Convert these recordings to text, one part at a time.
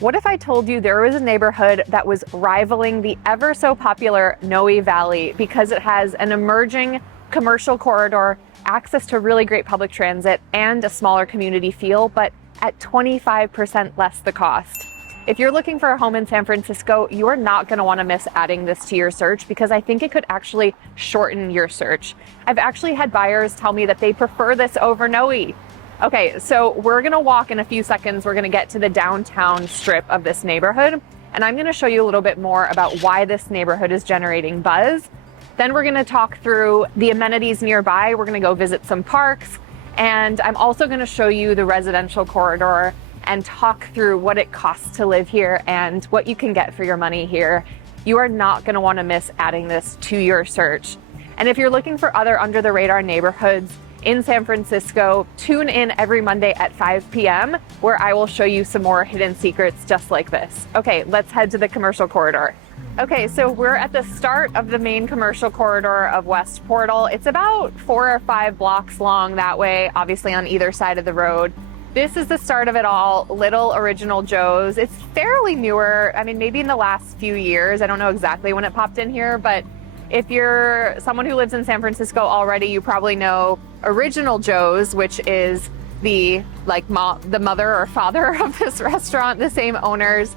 What if I told you there was a neighborhood that was rivaling the ever so popular Noe Valley because it has an emerging commercial corridor, access to really great public transit, and a smaller community feel, but at 25% less the cost? If you're looking for a home in San Francisco, you are not going to want to miss adding this to your search because I think it could actually shorten your search. I've actually had buyers tell me that they prefer this over Noe. Okay, so we're gonna walk in a few seconds. We're gonna get to the downtown strip of this neighborhood, and I'm gonna show you a little bit more about why this neighborhood is generating buzz. Then we're gonna talk through the amenities nearby. We're gonna go visit some parks, and I'm also gonna show you the residential corridor and talk through what it costs to live here and what you can get for your money here. You are not gonna wanna miss adding this to your search. And if you're looking for other under the radar neighborhoods in San Francisco, tune in every Monday at 5 p.m. where I will show you some more hidden secrets just like this. Okay, let's head to the commercial corridor. Okay, so we're at the start of the main commercial corridor of West Portal. It's about 4 or 5 blocks long that way, obviously on either side of the road. This is the start of it all, Little Original Joe's. It's fairly newer. I mean, maybe in the last few years. I don't know exactly when it popped in here, but if you're someone who lives in San Francisco already, you probably know Original Joe's, which is the mother or father of this restaurant, the same owners.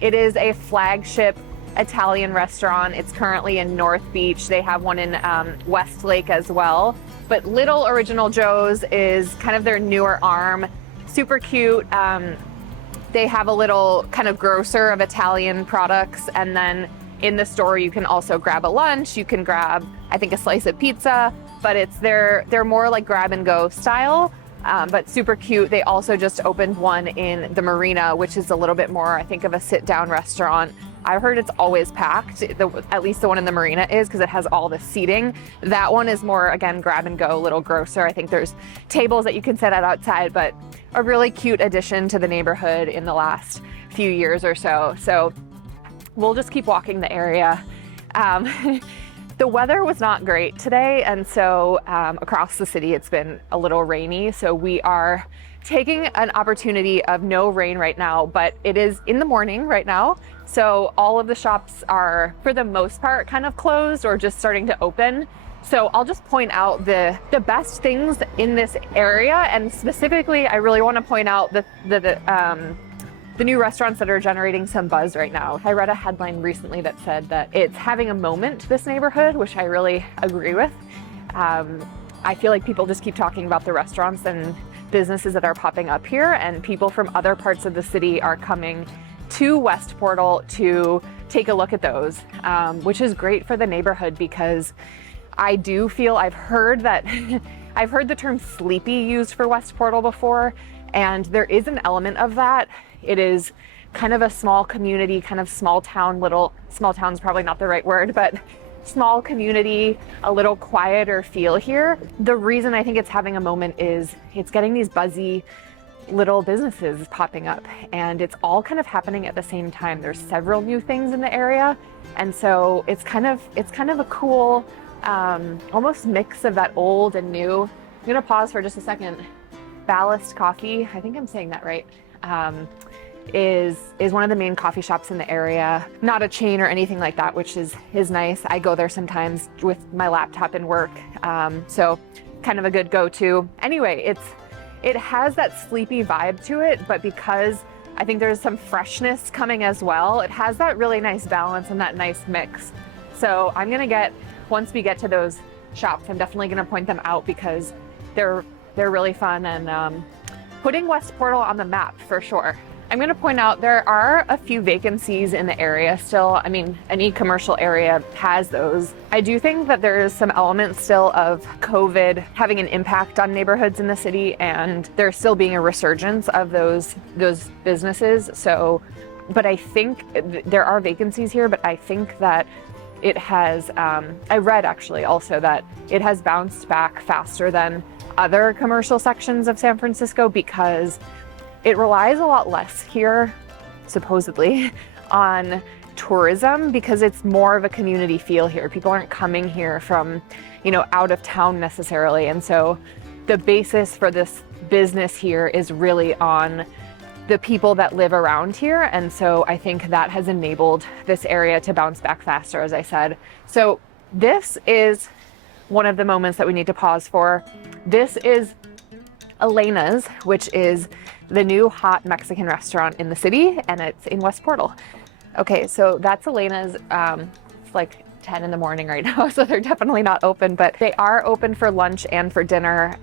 It is a flagship Italian restaurant. It's currently in North Beach. They have one in Westlake as well. But Little Original Joe's is kind of their newer arm. Super cute. They have a little kind of grocer of Italian products, and then in the store, you can also grab a lunch. You can grab, I think, a slice of pizza, but they're more like grab and go style, but super cute. They also just opened one in the Marina, which is a little bit more, I think, of a sit down restaurant. I've heard it's always packed. At least the one in the Marina is, because it has all the seating. That one is more, again, grab and go, little grocer. I think there's tables that you can sit at outside, but a really cute addition to the neighborhood in the last few years or so. So we'll just keep walking the area. The weather was not great today, and so across the city it's been a little rainy. So we are taking an opportunity of no rain right now, but it is in the morning right now. So all of the shops are, for the most part, kind of closed or just starting to open. So I'll just point out the best things in this area, and specifically, I really want to point out the new restaurants that are generating some buzz right now. I read a headline recently that said that it's having a moment, this neighborhood, which I really agree with. I feel like people just keep talking about the restaurants and businesses that are popping up here, and people from other parts of the city are coming to West Portal to take a look at those, which is great for the neighborhood because I do feel I've heard the term sleepy used for West Portal before, and there is an element of that. It is kind of a small community, kind of small town's probably not the right word, but small community, a little quieter feel here. The reason I think it's having a moment is it's getting these buzzy little businesses popping up, and it's all kind of happening at the same time. There's several new things in the area, and so it's kind of a cool almost mix of that old and new. I'm gonna pause for just a second. Ballast Coffee, I think I'm saying that right, is one of the main coffee shops in the area. Not a chain or anything like that, which is nice. I go there sometimes with my laptop and work, so kind of a good go-to. Anyway, it has that sleepy vibe to it, but because I think there's some freshness coming as well, it has that really nice balance and that nice mix. So once we get to those shops, I'm definitely gonna point them out because they're really fun and putting West Portal on the map for sure. I'm going to point out there are a few vacancies in the area still. I mean, any commercial area has those. I do think that there is some elements still of COVID having an impact on neighborhoods in the city, and there's still being a resurgence of those businesses. So, but I think there are vacancies here, but I think that it has, I read actually also that it has bounced back faster than other commercial sections of San Francisco because it relies a lot less here, supposedly, on tourism because it's more of a community feel here. People aren't coming here from, out of town necessarily. And so the basis for this business here is really on the people that live around here. And so I think that has enabled this area to bounce back faster, as I said. So this is one of the moments that we need to pause for. This is Elena's, which is the new hot Mexican restaurant in the city, and it's in West Portal. Okay, so that's Elena's. It's like 10 in the morning right now, so they're definitely not open, but they are open for lunch and for dinner.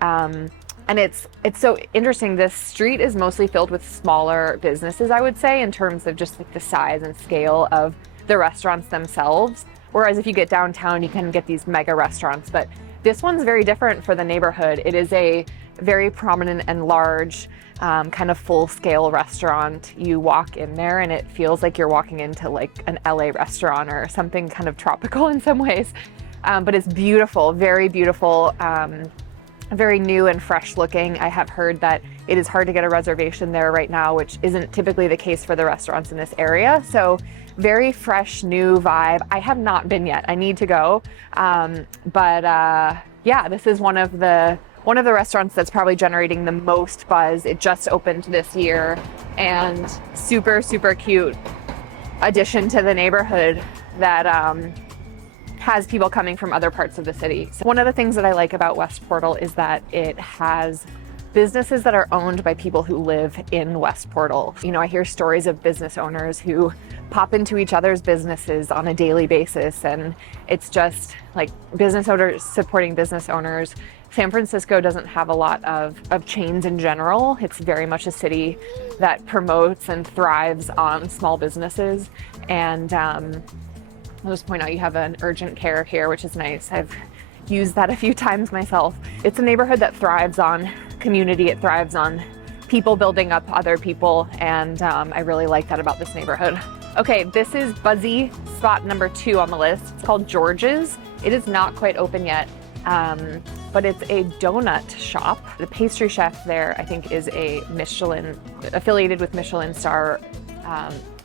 And it's so interesting. This street is mostly filled with smaller businesses, I would say, in terms of just like the size and scale of the restaurants themselves. Whereas if you get downtown, you can get these mega restaurants, but this one's very different for the neighborhood. It is a very prominent and large kind of full-scale restaurant. You walk in there and it feels like you're walking into like an LA restaurant or something kind of tropical in some ways. But it's beautiful, very beautiful, very new and fresh looking. I have heard that it is hard to get a reservation there right now, which isn't typically the case for the restaurants in this area. So very fresh, new vibe. I have not been yet. I need to go. Yeah, this is one of the restaurants that's probably generating the most buzz. It just opened this year, and super, super cute addition to the neighborhood that has people coming from other parts of the city. So one of the things that I like about West Portal is that it has businesses that are owned by people who live in West Portal. You know, I hear stories of business owners who pop into each other's businesses on a daily basis, and it's just like business owners supporting business owners. San Francisco doesn't have a lot of chains in general. It's very much a city that promotes and thrives on small businesses. And I'll just point out you have an urgent care here, which is nice. I've used that a few times myself. It's a neighborhood that thrives on community. It thrives on people building up other people, and I really like that about this neighborhood. Okay, this is buzzy spot number 2 on the list. It's called George's. It is not quite open yet, but it's a donut shop. The pastry chef there, I think, is affiliated with Michelin star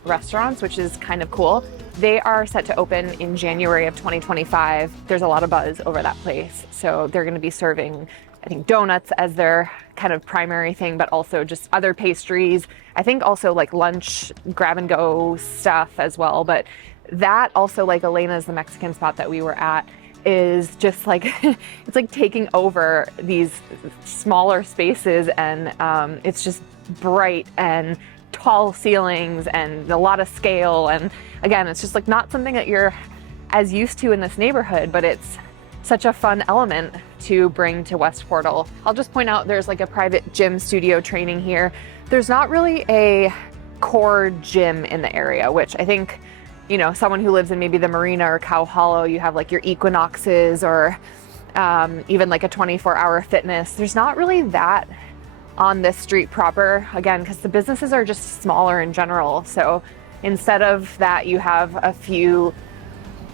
restaurants, which is kind of cool. They are set to open in January of 2025. There's a lot of buzz over that place. So they're going to be serving, I think, donuts as their kind of primary thing, but also just other pastries. I think also like lunch, grab and go stuff as well. But that also, like Elena's, the Mexican spot that we were at, is just like, it's like taking over these smaller spaces, and it's just bright and tall ceilings and a lot of scale. And again, it's just like not something that you're as used to in this neighborhood, but it's such a fun element to bring to West Portal. I'll just point out there's like a private gym studio training here. There's not really a core gym in the area, which I think, you know, someone who lives in maybe the Marina or Cow Hollow, you have like your Equinoxes or even like a 24-hour fitness. There's not really that on this street proper, again, because the businesses are just smaller in general. So instead of that, you have a few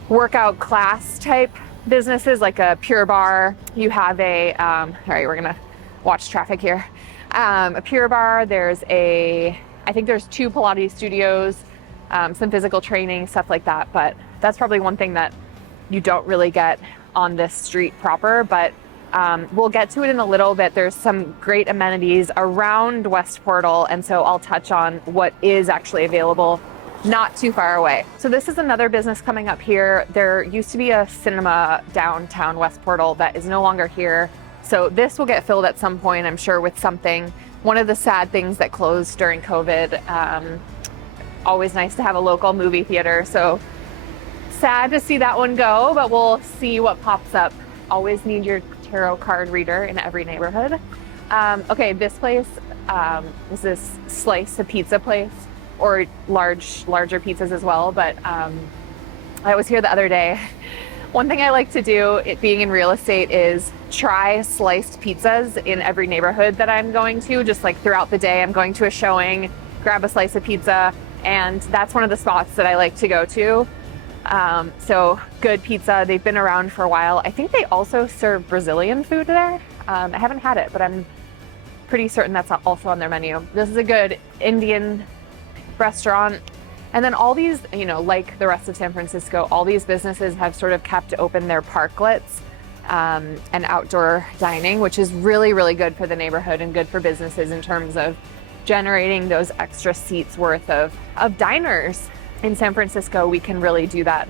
workout class type businesses like a Pure Barre. You have a, all right, we're gonna watch traffic here. A Pure Barre, I think there's 2 Pilates studios, some physical training, stuff like that. But that's probably one thing that you don't really get on this street proper, but we'll get to it in a little bit. There's some great amenities around West Portal, and so I'll touch on what is actually available not too far away. So this is another business coming up here. There used to be a cinema downtown West Portal that is no longer here. So this will get filled at some point, I'm sure, with something. One of the sad things that closed during COVID, always nice to have a local movie theater. So sad to see that one go, but we'll see what pops up. Always need your tarot card reader in every neighborhood. Okay, this place is this slice of pizza place, or larger pizzas as well. But I was here the other day. One thing I like to do, it being in real estate, is try sliced pizzas in every neighborhood that I'm going to. Just like throughout the day, I'm going to a showing, grab a slice of pizza, and that's one of the spots that I like to go to. So good pizza. They've been around for a while. I think they also serve Brazilian food there. I haven't had it, but I'm pretty certain that's also on their menu. This is a good Indian restaurant. And then all these, you know, like the rest of San Francisco, all these businesses have sort of kept open their parklets and outdoor dining, which is really, really good for the neighborhood and good for businesses in terms of generating those extra seats worth of diners. In San Francisco, we can really do that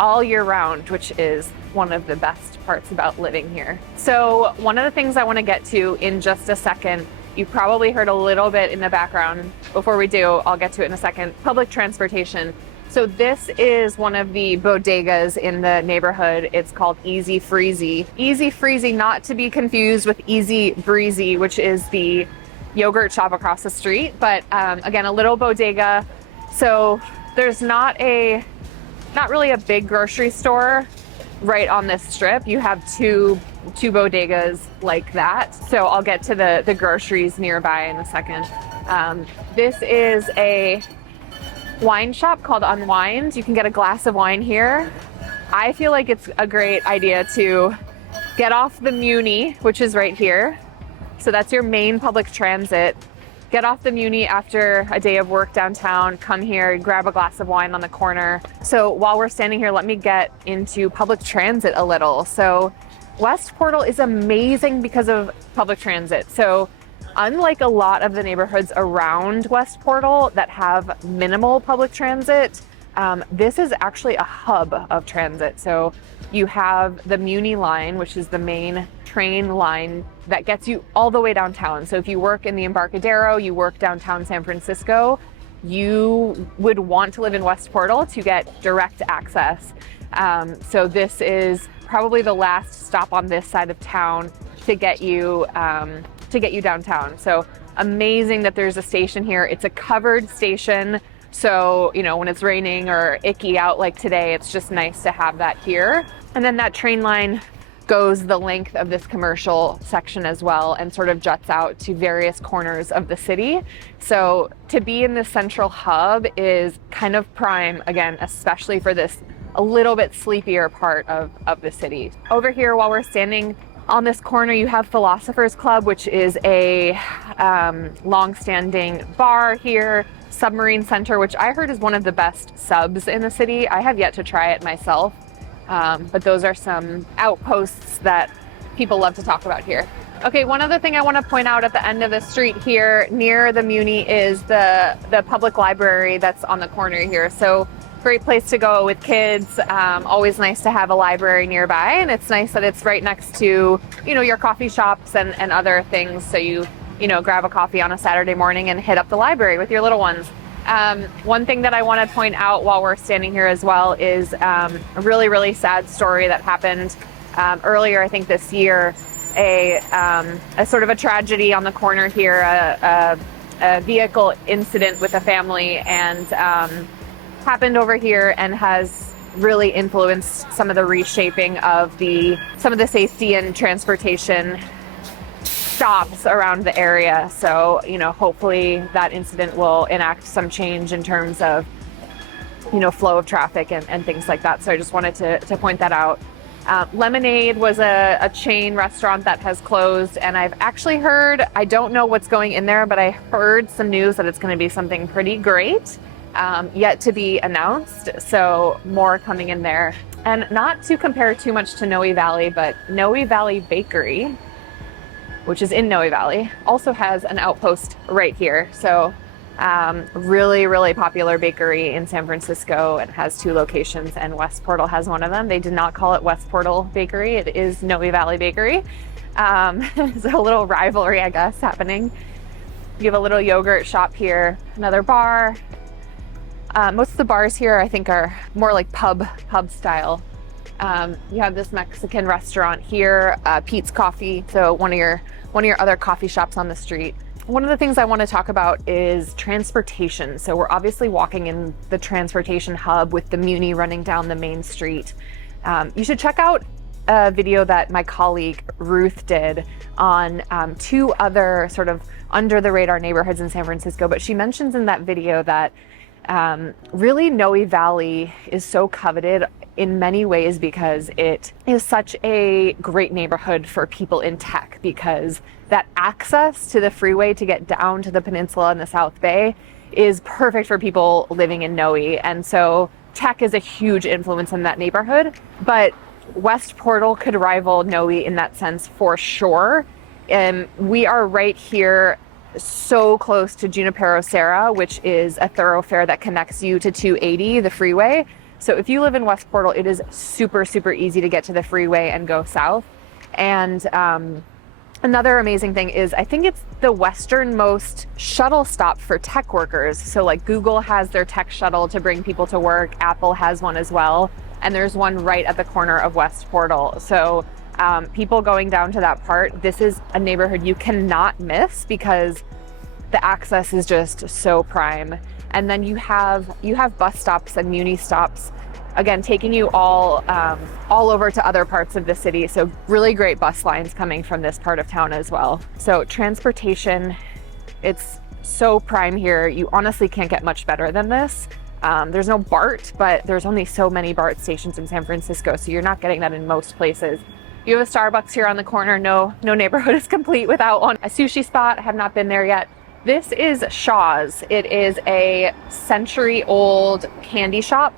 all year round, which is one of the best parts about living here. So one of the things I want to get to in just a second, you probably heard a little bit in the background. Before we do, I'll get to it in a second. Public transportation. So this is one of the bodegas in the neighborhood. It's called Easy Freezy. Easy Freezy, not to be confused with Easy Breezy, which is the yogurt shop across the street. But again, a little bodega. So there's not really a big grocery store right on this strip. You have two bodegas like that. So I'll get to the groceries nearby in a second. This is a wine shop called Unwind. You can get a glass of wine here. I feel like it's a great idea to get off the Muni, which is right here. So that's your main public transit. Get off the Muni after a day of work downtown, come here, grab a glass of wine on the corner. So while we're standing here, let me get into public transit a little. So West Portal is amazing because of public transit. So unlike a lot of the neighborhoods around West Portal that have minimal public transit, this is actually a hub of transit. So you have the Muni line, which is the main train line that gets you all the way downtown. So if you work in the Embarcadero, you work downtown San Francisco, you would want to live in West Portal to get direct access. So this is probably the last stop on this side of town to get you downtown. So amazing that there's a station here. It's a covered station. So, you know, when it's raining or icky out like today, it's just nice to have that here. And then that train line goes the length of this commercial section as well and sort of juts out to various corners of the city. So to be in the central hub is kind of prime, again, especially for this a little bit sleepier part of the city. Over here, while we're standing on this corner, you have Philosophers Club, which is a long-standing bar here. Submarine Center, which I heard is one of the best subs in the city. I have yet to try it myself. But those are some outposts that people love to talk about here. Okay, one other thing I want to point out at the end of the street here near the Muni is the public library that's on the corner here. So great place to go with kids. Always nice to have a library nearby, and it's nice that it's right next to, you know, your coffee shops and other things. So you grab a coffee on a Saturday morning and hit up the library with your little ones. One thing that I want to point out while we're standing here as well is a really, really sad story that happened earlier, I think this year. A sort of a tragedy on the corner here, a vehicle incident with a family, and happened over here and has really influenced some of the reshaping of some of the safety and transportation stops around the area. So, you know, hopefully that incident will enact some change in terms of, you know, flow of traffic and things like that. So I just wanted to point that out. Lemonade was a chain restaurant that has closed, and I've actually heard, I don't know what's going in there, but I heard some news that it's going to be something pretty great, yet to be announced. So more coming in there. And not to compare too much to Noe Valley, but Noe Valley Bakery, which is in Noe Valley, also has an outpost right here. So really, really popular bakery in San Francisco. It has 2 locations, and West Portal has one of them. They did not call it West Portal Bakery. It is Noe Valley Bakery. It's a little rivalry, I guess, happening. You have a little yogurt shop here, another bar. Most of the bars here, I think, are more like pub style. You have this Mexican restaurant here, Pete's Coffee, so one of your other coffee shops on the street. One of the things I want to talk about is transportation. So we're obviously walking in the transportation hub with the Muni running down the main street. You should check out a video that my colleague Ruth did on 2 other sort of under the radar neighborhoods in San Francisco, but she mentions in that video that really Noe Valley is so coveted in many ways because it is such a great neighborhood for people in tech, because that access to the freeway to get down to the peninsula in the South Bay is perfect for people living in Noe. And so tech is a huge influence in that neighborhood, but West Portal could rival Noe in that sense for sure. And we are right here so close to Junipero Serra, which is a thoroughfare that connects you to 280, the freeway. So if you live in West Portal, it is super, super easy to get to the freeway and go south. And another amazing thing is I think it's the westernmost shuttle stop for tech workers. So like Google has their tech shuttle to bring people to work. Apple has one as well. And there's one right at the corner of West Portal. So people going down to that part, this is a neighborhood you cannot miss because the access is just so prime. And then you have bus stops and muni stops, again, taking you all over to other parts of the city. So really great bus lines coming from this part of town as well. So transportation, it's so prime here. You honestly can't get much better than this. There's no BART, but there's only so many BART stations in San Francisco, so you're not getting that in most places. You have a Starbucks here on the corner. No neighborhood is complete without one. A sushi spot, I have not been there yet. This is Shaw's. It is a century-old candy shop.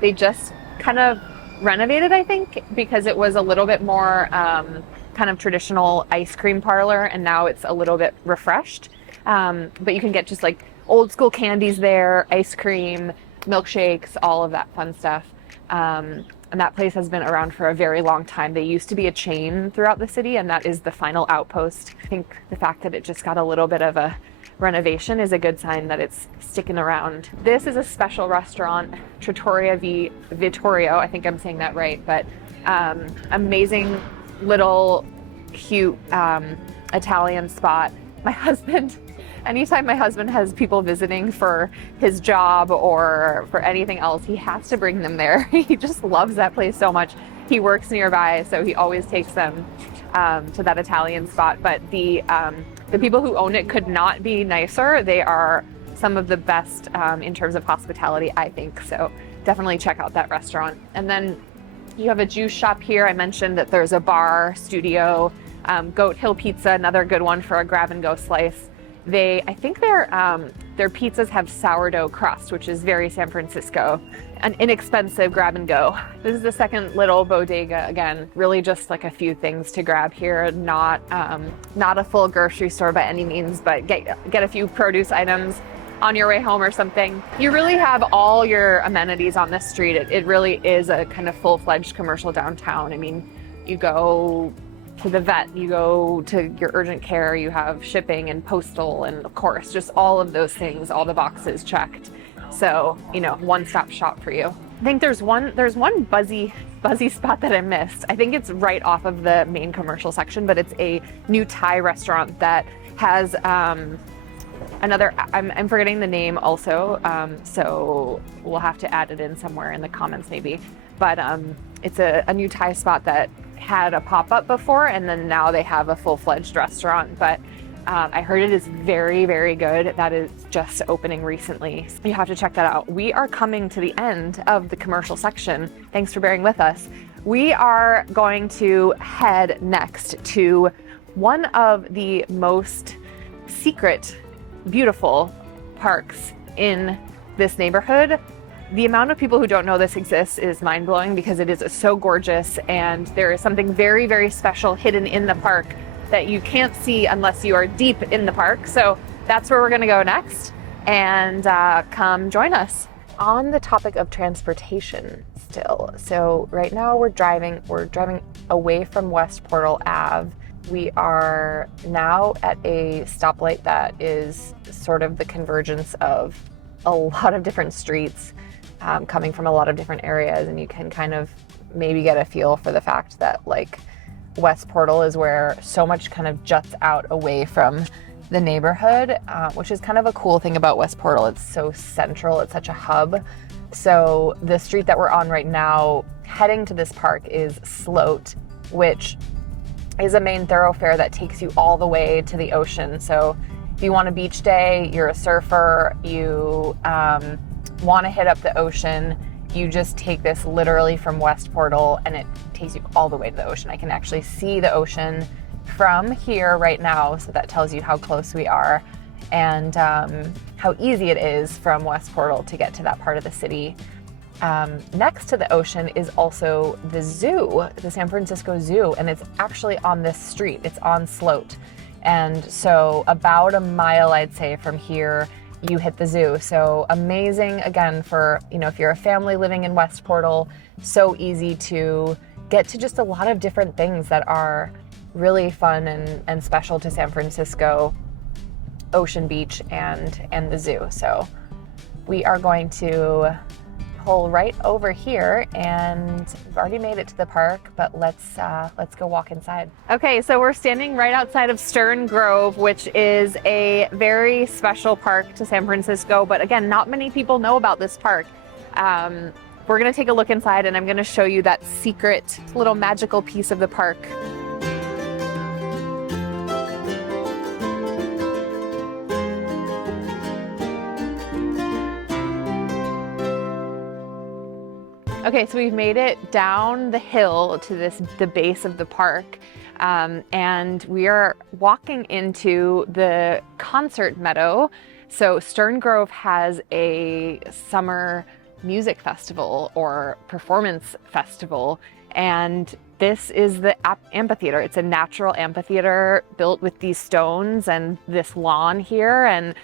They just kind of renovated, I think, because it was a little bit more kind of traditional ice cream parlor, and now it's a little bit refreshed. But you can get just like old school candies there, ice cream, milkshakes, all of that fun stuff. And that place has been around for a very long time. They used to be a chain throughout the city, and that is the final outpost. I think the fact that it just got a little bit of a renovation is a good sign that it's sticking around. This is a special restaurant, Trattoria Vittorio. I think I'm saying that right, but amazing little cute Italian spot. My husband, anytime my husband has people visiting for his job or for anything else, he has to bring them there. He just loves that place so much. He works nearby, so he always takes them to that Italian spot. But the people who own it could not be nicer. They are some of the best in terms of hospitality, I think. So definitely check out that restaurant. And then you have a juice shop here. I mentioned that there's a bar, studio, Goat Hill Pizza, another good one for a grab and go slice. I think their pizzas have sourdough crust, which is very San Francisco, an inexpensive grab and go. This is the second little bodega. Again, really just like a few things to grab here. Not a full grocery store by any means, but get a few produce items on your way home or something. You really have all your amenities on this street. It really is a kind of full-fledged commercial downtown. I mean, you go to the vet, you go to your urgent care, you have shipping and postal, and of course, just all of those things, all the boxes checked. So, one-stop shop for you. I think there's one buzzy spot that I missed. I think it's right off of the main commercial section, but it's a new Thai restaurant that has another, I'm forgetting the name also, so we'll have to add it in somewhere in the comments maybe. But it's a new Thai spot that had a pop-up before, and then now they have a full-fledged restaurant. But I heard it is very, very good. That is just opening recently. So you have to check that out. We are coming to the end of the commercial section. Thanks for bearing with us. We are going to head next to one of the most secret, beautiful parks in this neighborhood. The amount of people who don't know this exists is mind-blowing because it is so gorgeous, and there is something very, very special hidden in the park that you can't see unless you are deep in the park. So that's where we're going to go next, and come join us. On the topic of transportation still, so right now we're driving away from West Portal Ave. We are now at a stoplight that is sort of the convergence of a lot of different streets coming from a lot of different areas, and you can kind of maybe get a feel for the fact that like West Portal is where so much kind of juts out away from the neighborhood, which is kind of a cool thing about West Portal. It's so central, it's such a hub. So the street that we're on right now heading to this park is Sloat, which is a main thoroughfare that takes you all the way to the ocean. So if you want a beach day, you're a surfer, you want to hit up the ocean, you just take this literally from West Portal and it takes you all the way to the ocean. I can actually see the ocean from here right now, so that tells you how close we are and how easy it is from West Portal to get to that part of the city. Next to the ocean is also the zoo, the San Francisco Zoo, and it's actually on this street. It's on Sloat. And so about a mile, I'd say, from here, you hit the zoo. So amazing, again, for, if you're a family living in West Portal, so easy to get to just a lot of different things that are really fun and special to San Francisco, Ocean Beach and the zoo. So we are going to pull right over here, and we've already made it to the park, but let's go walk inside. Okay, so we're standing right outside of Stern Grove, which is a very special park to San Francisco, but again, not many people know about this park. We're gonna take a look inside, and I'm gonna show you that secret little magical piece of the park. Okay, so we've made it down the hill to the base of the park, and we are walking into the concert meadow. So Stern Grove has a summer music festival or performance festival, and this is the amphitheater. It's a natural amphitheater built with these stones and this lawn here, and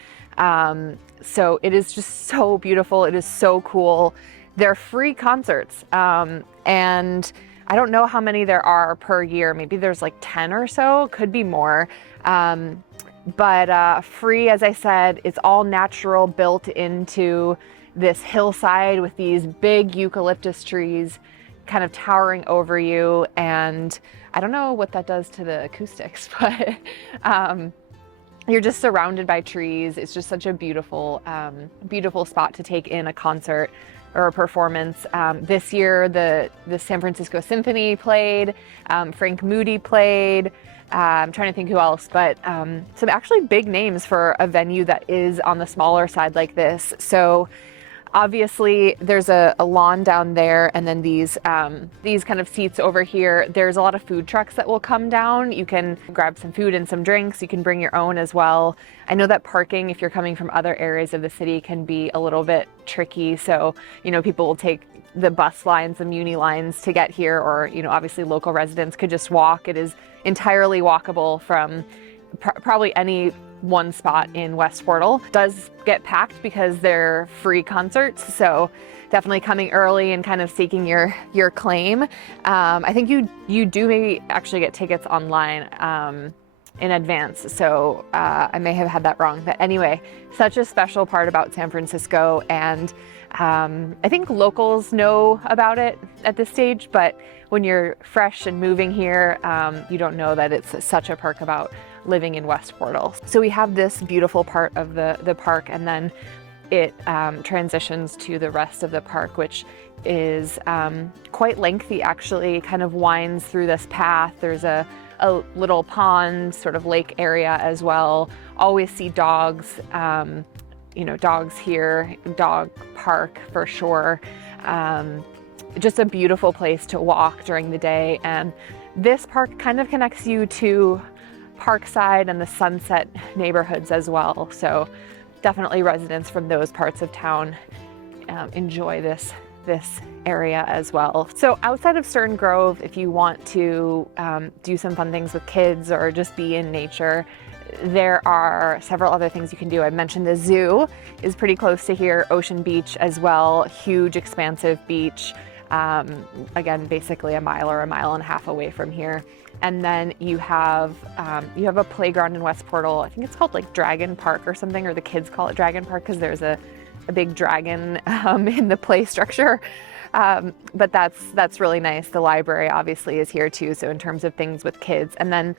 so it is just so beautiful. It is so cool. They're free concerts, and I don't know how many there are per year. Maybe there's like 10 or so, could be more. But free, as I said, it's all natural, built into this hillside with these big eucalyptus trees kind of towering over you. And I don't know what that does to the acoustics, but you're just surrounded by trees. It's just such a beautiful, beautiful spot to take in a concert or a performance. This year, the San Francisco Symphony played, Frank Moody played, I'm trying to think who else, but some actually big names for a venue that is on the smaller side like this. So obviously there's a lawn down there, and then these kind of seats over here. There's a lot of food trucks that will come down. You can grab some food and some drinks. You can bring your own as well. I know that parking, if you're coming from other areas of the city, can be a little bit tricky. So, people will take the bus lines, the Muni lines to get here, or, obviously local residents could just walk. It is entirely walkable from probably any one spot in West Portal. Does get packed because they're free concerts, so definitely coming early and kind of seeking your claim. I think you do maybe actually get tickets online in advance, so I may have had that wrong, but anyway, such a special part about San Francisco, and I think locals know about it at this stage, but when you're fresh and moving here, you don't know that it's such a perk about living in West Portal. So we have this beautiful part of the park, and then it transitions to the rest of the park, which is quite lengthy actually, kind of winds through this path. There's a little pond, sort of lake area as well. Always see dogs, dogs here, dog park for sure. Just a beautiful place to walk during the day. And this park kind of connects you to Parkside and the Sunset neighborhoods as well. So definitely residents from those parts of town enjoy this area as well. So outside of Stern Grove, if you want to do some fun things with kids or just be in nature, there are several other things you can do. I mentioned the zoo is pretty close to here, Ocean Beach as well, huge expansive beach. Again, basically a mile or a mile and a half away from here. And then you have a playground in West Portal. I think it's called like Dragon Park or something, or the kids call it Dragon Park because there's a big dragon in the play structure. But that's really nice. The library obviously is here too, so in terms of things with kids. And then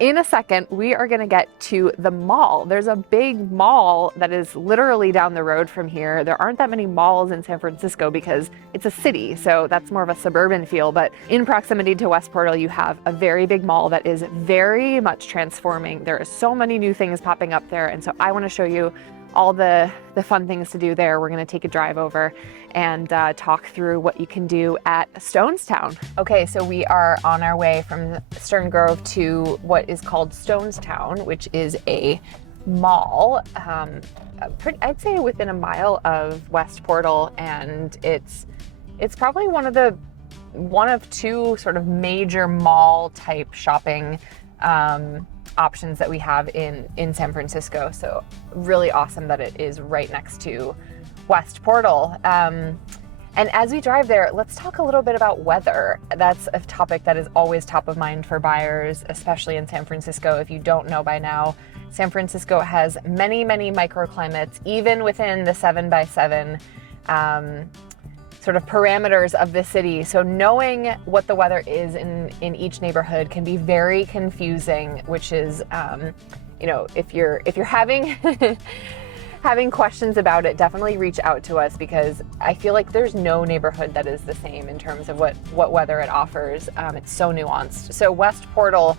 in a second, we are gonna get to the mall. There's a big mall that is literally down the road from here. There aren't that many malls in San Francisco because it's a city, so that's more of a suburban feel. But in proximity to West Portal, you have a very big mall that is very much transforming. There are so many new things popping up there, and so I wanna show you all the fun things to do there. We're gonna take a drive over and talk through what you can do at Stonestown. Okay, so we are on our way from Stern Grove to what is called Stonestown, which is a mall, I'd say within a mile of West Portal, and it's probably one of two sort of major mall type shopping options that we have in San Francisco. So really awesome that it is right next to West Portal. And as we drive there, let's talk a little bit about weather. That's a topic that is always top of mind for buyers, especially in San Francisco. If you don't know by now, San Francisco has many, many microclimates, even within the 7x7 sort of parameters of the city. So knowing what the weather is in each neighborhood can be very confusing, which is, if you're having having questions about it, definitely reach out to us, because I feel like there's no neighborhood that is the same in terms of what weather it offers. It's so nuanced. So West Portal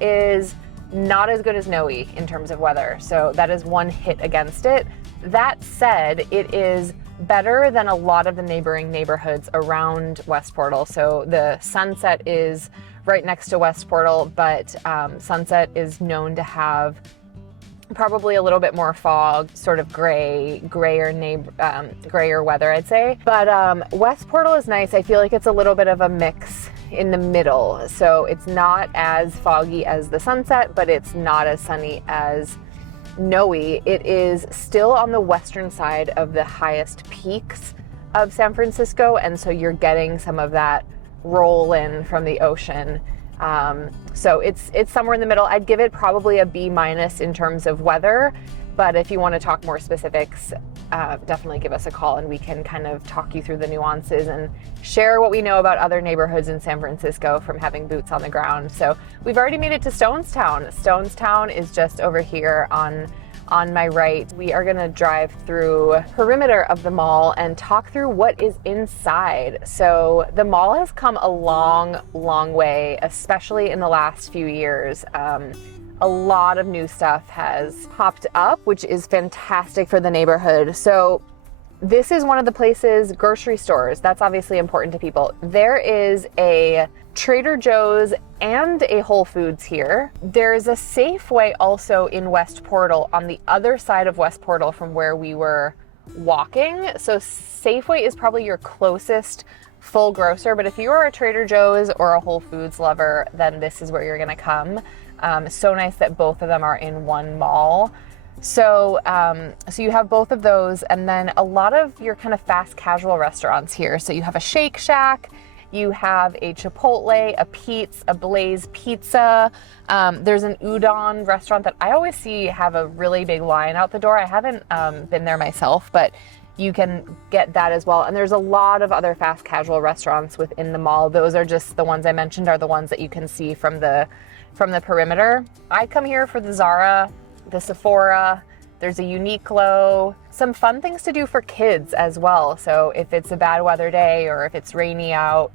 is not as good as Noe in terms of weather. So that is one hit against it. That said, it is better than a lot of the neighboring neighborhoods around West Portal. So the Sunset is right next to West Portal, but Sunset is known to have probably a little bit more fog, sort of grayer weather, I'd say. But West Portal is nice. I feel like it's a little bit of a mix in the middle. So it's not as foggy as the Sunset, but it's not as sunny as Noe. It is still on the western side of the highest peaks of San Francisco, and so you're getting some of that roll in from the ocean. So it's somewhere in the middle. I'd give it probably a B- in terms of weather, but if you want to talk more specifics, definitely give us a call and we can kind of talk you through the nuances and share what we know about other neighborhoods in San Francisco from having boots on the ground. So we've already made it to Stonestown. Stonestown is just over here on my right. We are gonna drive through perimeter of the mall and talk through what is inside. So the mall has come a long, long way, especially in the last few years. A lot of new stuff has popped up, which is fantastic for the neighborhood. So this is one of the places, grocery stores, that's obviously important to people. There is a Trader Joe's and a Whole Foods here. There's a Safeway also in West Portal on the other side of West Portal from where we were walking. So Safeway is probably your closest full grocer, but if you are a Trader Joe's or a Whole Foods lover, then this is where you're gonna come. So nice that both of them are in one mall. So you have both of those, and then a lot of your kind of fast casual restaurants here. So you have a Shake Shack, you have a Chipotle, a Pete's, a Blaze Pizza. There's an udon restaurant that I always see have a really big line out the door. I haven't been there myself, but you can get that as well. And there's a lot of other fast casual restaurants within the mall. Those are just the ones I mentioned are the ones that you can see from the perimeter. I come here for the Zara, the Sephora, there's a Uniqlo, some fun things to do for kids as well. So if it's a bad weather day or if it's rainy out,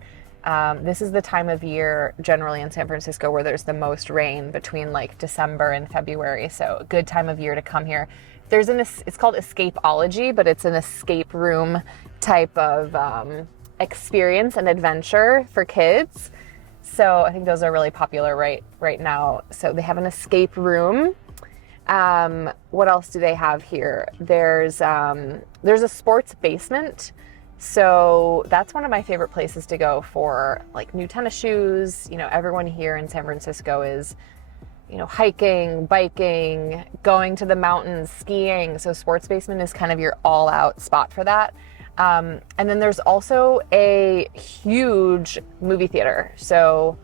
this is the time of year generally in San Francisco where there's the most rain between like December and February. So a good time of year to come here. It's called Escapeology, but it's an escape room type of experience and adventure for kids. So I think those are really popular right now. So they have an escape room. What else do they have here? There's a sports basement. So that's one of my favorite places to go for like new tennis shoes. You know, everyone here in San Francisco is, hiking, biking, going to the mountains, skiing. So sports basement is kind of your all out spot for that. And then there's also a huge movie theater. So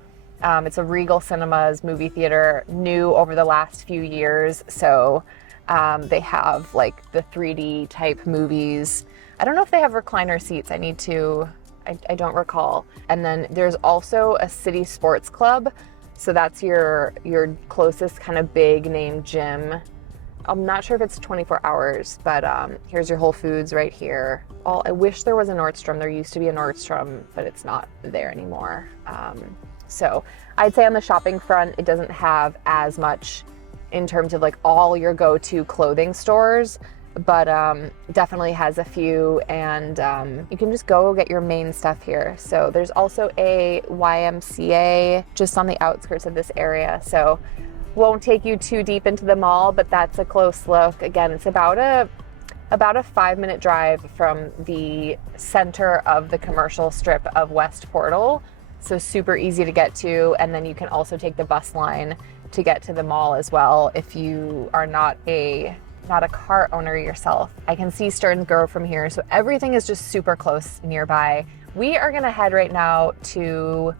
it's a Regal Cinemas movie theater, new over the last few years. So they have like the 3D type movies. I don't know if they have recliner seats. I don't recall. And then there's also a city sports club. So that's your closest kind of big name gym. I'm not sure if it's 24 hours, but here's your Whole Foods right here. I wish there was a Nordstrom. There used to be a Nordstrom, but it's not there anymore. So I'd say on the shopping front, it doesn't have as much in terms of like all your go-to clothing stores, but definitely has a few, and you can just go get your main stuff here. So there's also a YMCA just on the outskirts of this area. So won't take you too deep into the mall, but that's a close look. Again, it's about a 5-minute drive from the center of the commercial strip of West Portal. So super easy to get to. And then you can also take the bus line to get to the mall as well if you are not a car owner yourself. I can see Stearns Grove from here, so everything is just super close nearby. We are gonna head right now to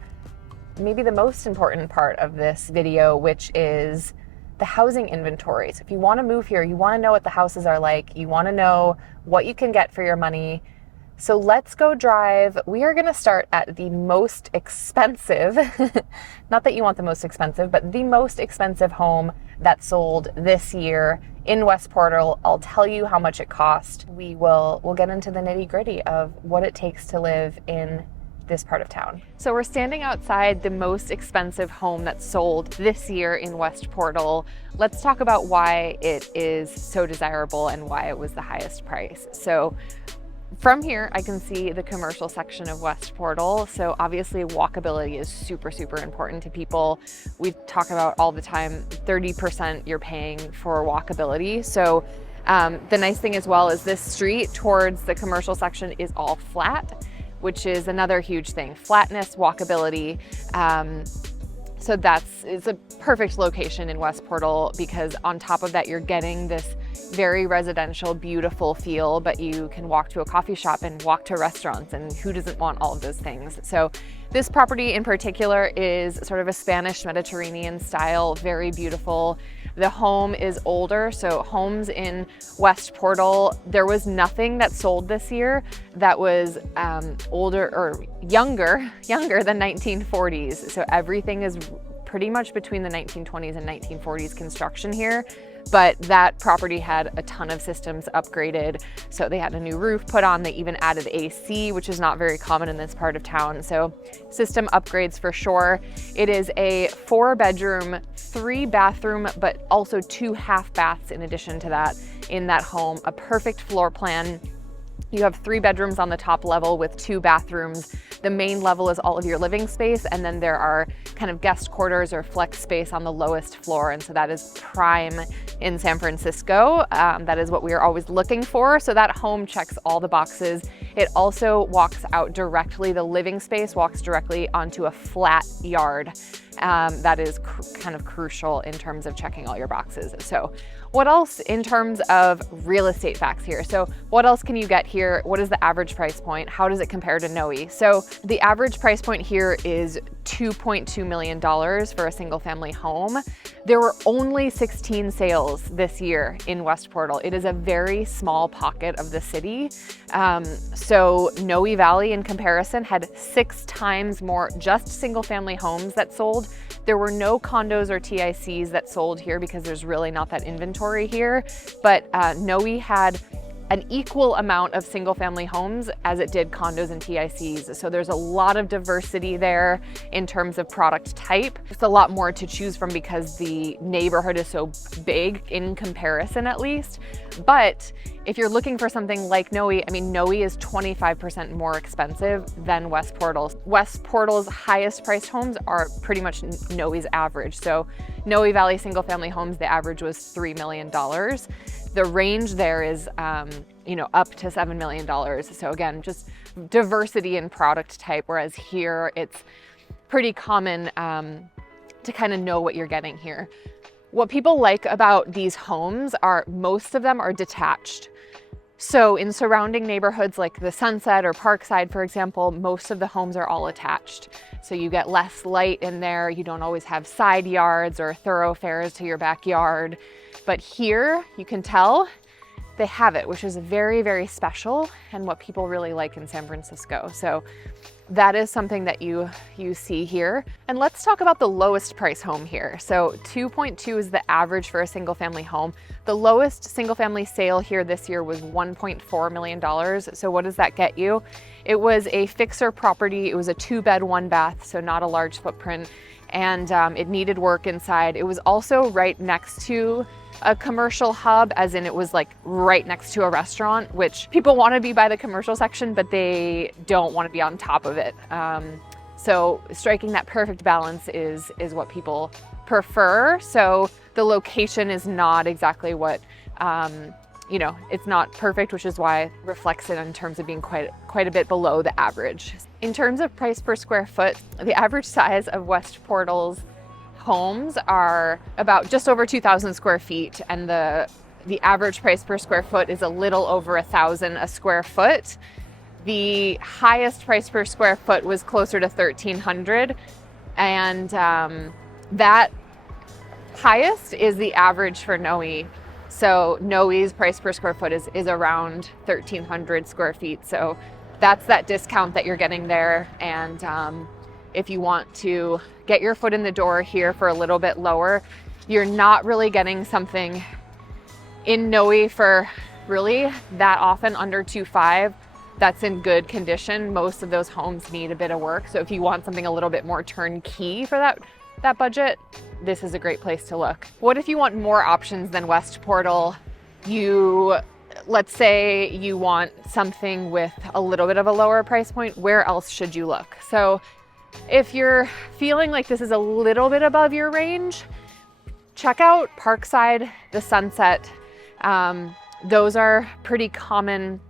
maybe the most important part of this video, which is the housing inventory. So if you want to move here, you want to know what the houses are like, you want to know what you can get for your money. So let's go drive. We are going to start at the most expensive, not that you want the most expensive, but the most expensive home that sold this year in West Portal. I'll tell you how much it cost. We'll get into the nitty-gritty of what it takes to live in this part of town. So we're standing outside the most expensive home that sold this year in West Portal. Let's talk about why it is so desirable and why it was the highest price. So from here, I can see the commercial section of West Portal. So obviously walkability is super, super important to people. We talk about all the time, 30% you're paying for walkability. So the nice thing as well is this street towards the commercial section is all flat, which is another huge thing. Flatness, walkability. So it's a perfect location in West Portal because on top of that, you're getting this very residential, beautiful feel, but you can walk to a coffee shop and walk to restaurants, and who doesn't want all of those things? So this property in particular is sort of a Spanish Mediterranean style, very beautiful. The home is older, so homes in West Portal, there was nothing that sold this year that was older or younger than 1940s. So everything is pretty much between the 1920s and 1940s construction here. But that property had a ton of systems upgraded. So they had a new roof put on, they even added AC, which is not very common in this part of town. So system upgrades for sure. It is a 4-bedroom, 3-bathroom, but also 2 half baths in addition to that in that home. A perfect floor plan. You have 3 bedrooms on the top level with 2 bathrooms. The main level is all of your living space, and then there are kind of guest quarters or flex space on the lowest floor, and so that is prime in San Francisco. That is what we are always looking for. So that home checks all the boxes. It also walks out directly, the living space walks directly onto a flat yard. That is kind of crucial in terms of checking all your boxes. So what else in terms of real estate facts here? So what else can you get here? What is the average price point? How does it compare to Noe? So the average price point here is $2.2 million for a single family home. There were only 16 sales this year in West Portal. It is a very small pocket of the city. So Noe Valley in comparison had 6 times more just single family homes that sold. There were no condos or TICs that sold here because there's really not that inventory here, but Noe had an equal amount of single family homes as it did condos and TICs. So there's a lot of diversity there in terms of product type. It's a lot more to choose from because the neighborhood is so big in comparison at least. But if you're looking for something like Noe, I mean, Noe is 25% more expensive than West Portal. West Portal's highest priced homes are pretty much Noe's average. So Noe Valley single family homes, the average was $3 million. The range there is, up to $7 million. So again, just diversity in product type, whereas here it's pretty common to kind of know what you're getting here. What people like about these homes are most of them are detached. So in surrounding neighborhoods like the Sunset or Parkside, for example, most of the homes are all attached. So you get less light in there. You don't always have side yards or thoroughfares to your backyard. But here you can tell they have it, which is very, very special and what people really like in San Francisco. So that is something that you see here. And let's talk about the lowest price home here. So 2.2 is the average for a single family home. The lowest single family sale here this year was $1.4 million. So what does that get you? It was a fixer property. It was a 2-bed, 1-bath, so not a large footprint. And it needed work inside. It was also right next to a commercial hub, as in it was like right next to a restaurant, which people want to be by the commercial section, but they don't want to be on top of it. So striking that perfect balance is what people prefer. So the location is not exactly what, it's not perfect, which is why it reflects it in terms of being quite a bit below the average. In terms of price per square foot, the average size of West Portal's homes are about just over 2,000 square feet, and the average price per square foot is a little over 1,000 a square foot. The highest price per square foot was closer to 1,300, and that highest is the average for Noe. So Noe's price per square foot is around 1,300 square feet. So that's that discount that you're getting there. And if you want to get your foot in the door here for a little bit lower, you're not really getting something in Noe for really that often under 2.5 that's in good condition. Most of those homes need a bit of work. So if you want something a little bit more turnkey for that budget, this is a great place to look. What if you want more options than West Portal? Let's say you want something with a little bit of a lower price point. Where else should you look? So if you're feeling like this is a little bit above your range, check out Parkside, the Sunset. Those are pretty common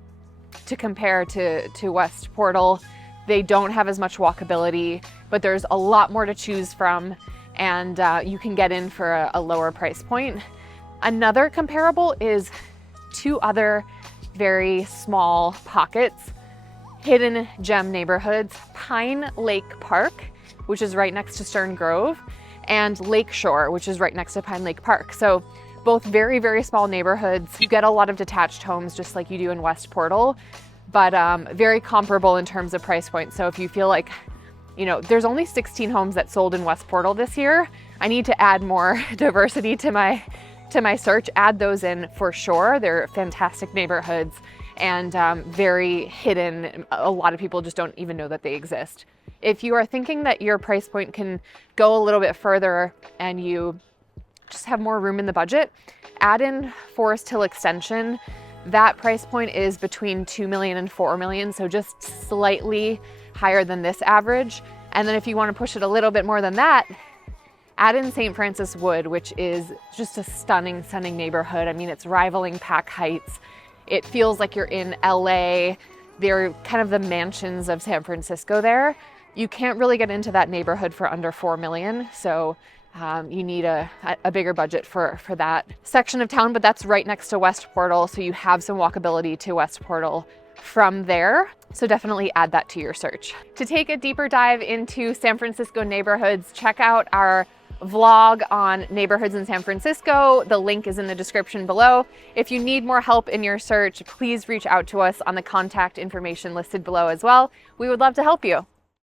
to compare to West Portal. They don't have as much walkability, but there's a lot more to choose from, and you can get in for a lower price point. Another comparable is two other very small pockets, hidden gem neighborhoods: Pine Lake Park, which is right next to Stern Grove, and Lakeshore, which is right next to Pine Lake Park. So both very, very small neighborhoods. You get a lot of detached homes just like you do in West Portal, but very comparable in terms of price point. So if you feel like, there's only 16 homes that sold in West Portal this year, I need to add more diversity to my search, add those in for sure. They're fantastic neighborhoods and very hidden. A lot of people just don't even know that they exist. If you are thinking that your price point can go a little bit further and you just have more room in the budget, add in Forest Hill Extension. That price point is between 2 million and 4 million, so just slightly higher than this average. And then if you want to push it a little bit more than that, add in St. Francis Wood, which is just a stunning, stunning neighborhood. I mean, it's rivaling Pack Heights. It feels like you're in LA. They're kind of the mansions of San Francisco there. You can't really get into that neighborhood for under 4 million. So you need a bigger budget for that section of town, but that's right next to West Portal. So you have some walkability to West Portal from there. So definitely add that to your search. To take a deeper dive into San Francisco neighborhoods, check out our vlog on neighborhoods in San Francisco. The link is in the description below. If you need more help in your search, please reach out to us on the contact information listed below as well. We would love to help you.